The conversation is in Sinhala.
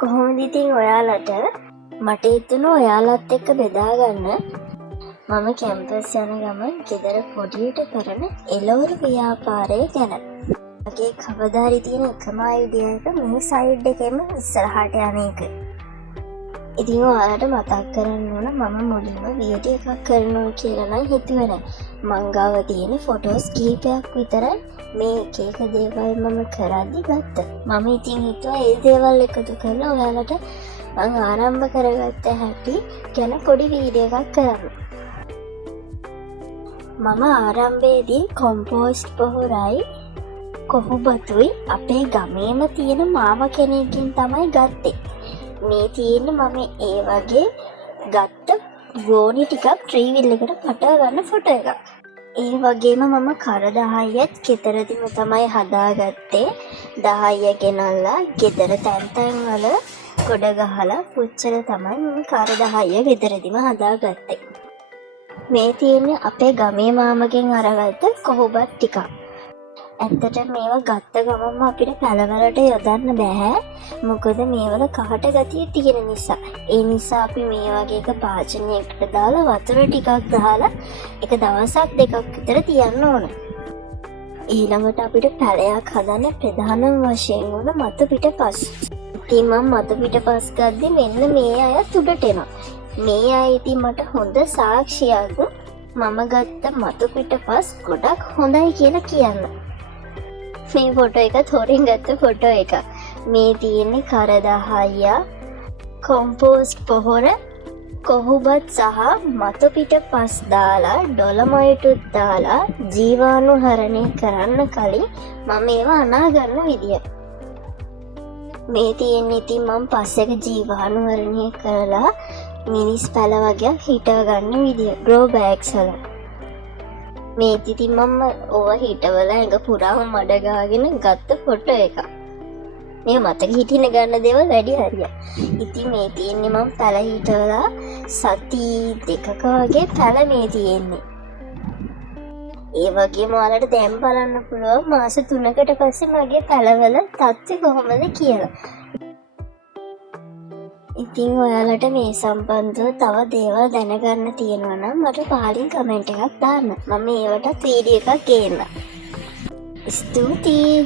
කොහොමද ඉතින් ඔයාලට මට හිතුණා ඔයාලත් එක්ක බෙදා ගන්න මම කැම්පස් යන ගමන් ගෙදර පොඩියට කරන එළවලු ව්‍යාපාරය ගැන. මගේ කවදා හරි තියෙන එකම අයිඩියා එක මේ සයිඩ් එකෙම ඉස්සරහට යන එක. ඉතින් ඔයාලට මතක් කරන්න ඕන මම මුලින්ම වීඩියෝ එකක් කරනවා කියලා නම් හිතුවේ නෑ. මං ගාව තියෙන ෆොටෝස් කීපයක් විතරයි මේ එක දේවල් මම කරද්දි ගත්තා. මම ඉතින් හිතුවා ඒ දේවල් එකතු කරලා ඔයාලට මං ආරම්භ කරගත්ත හැටි ගැන පොඩි වීඩියෝ එකක් කරන්න. මම ආරම්භයේදී කොම්පෝස්ට් පොහොරයි කොහොබතුයි අපේ ගමේම තියෙන මාම කෙනෙක්ගෙන් තමයි ගත්තේ. මේ තියෙන මම ඒ වගේ ගත්ත ගෝනි ටිකක් ට්‍රීවිල් එකට පටව ගන්න ෆොටෝ එකක්. ඒ වගේම මම කර 10ත් ගෙදරදිම තමයි හදාගත්තේ. 10 ගෙනල්ලා ගෙදර තැන් තැන් වල ගොඩ ගහලා පුච්චල තමයි මම කර 10 ගෙදරදිම හදාගත්තේ. මේ තියෙන්නේ අපේ ගමේ මාමගෙන් අරගත්ත කොහොබත් ටිකක්. ඇත්තට මේවා ගත්ත ගමන්ම අපිට පැලවලට යොදන්න බෑ. මොකද මේවල කහට ගතිය තියෙන නිසා. ඒ නිසා අපි මේ වගේ එක භාජනයකට දාලා වතුර ටිකක් දාලා එක දවසක් දෙකක් විතර තියන්න ඕන. ඊළඟට අපිට පැලයක් හදන්න ප්‍රධානම වශයෙන් ඕන මතු පිටපස්. ඉතින් මම මතු පිටපස් ගද්දි මෙන්න මේ අය උඩට එනවා. මේ අය ඉතින් මට හොඳ සාක්ෂියක් මම ගත්ත මතු පිටපස් ගොඩක් හොඳයි කියලා කියන්න. මේ ෆොටෝ එක තොරින් ගත්ත ෆොටෝ එක. මේ තියෙන්නේ කර 10 කොම්පෝස්ට් පොහොර කොහොබත් සහ මතු පිටපස් දාලා ඩොලොමයිටුත් දාලා ජීවාණුහරණය කරන්න කලින් මම ඒවා අනා ගන්න විදිය. මේ තියෙන්නේ ඉතින් මම පස්සක ජීවාණුහරණය කරලා මිනිස් පැල වගේ හිටව ගන්න විදිය ග්‍රෝ බෑග්ස් වල. මේ ඉතින් මම ඕවා හිටවල ඇඟ පුරාම මඩ ගාගෙන ගත්ත ෆොටෝ එකක්. මේ මතක හිටින ගන්න දේවල් වැඩි හරියක්. ඉතින් මේ තියෙන්නේ මම පැල හිටවලා සති 2ක වගේ පැල මේ තියෙන්නේ. ඒ වගේම ඔයාලට දැන් බලන්න පුළුවන් මාස 3කට පස්සේ මගේ පැලවල තත්ත්වය කොහොමද කියලා. ඉතින් ඔයාලට මේ සම්බන්ධව තව දේවල් දැනගන්න තියෙනවා නම් මට පහලින් කමෙන්ට් එකක් දාන්න. මම ඒවටත් වීඩියෝ එකක් ගේන්නම්. ස්තුතියි.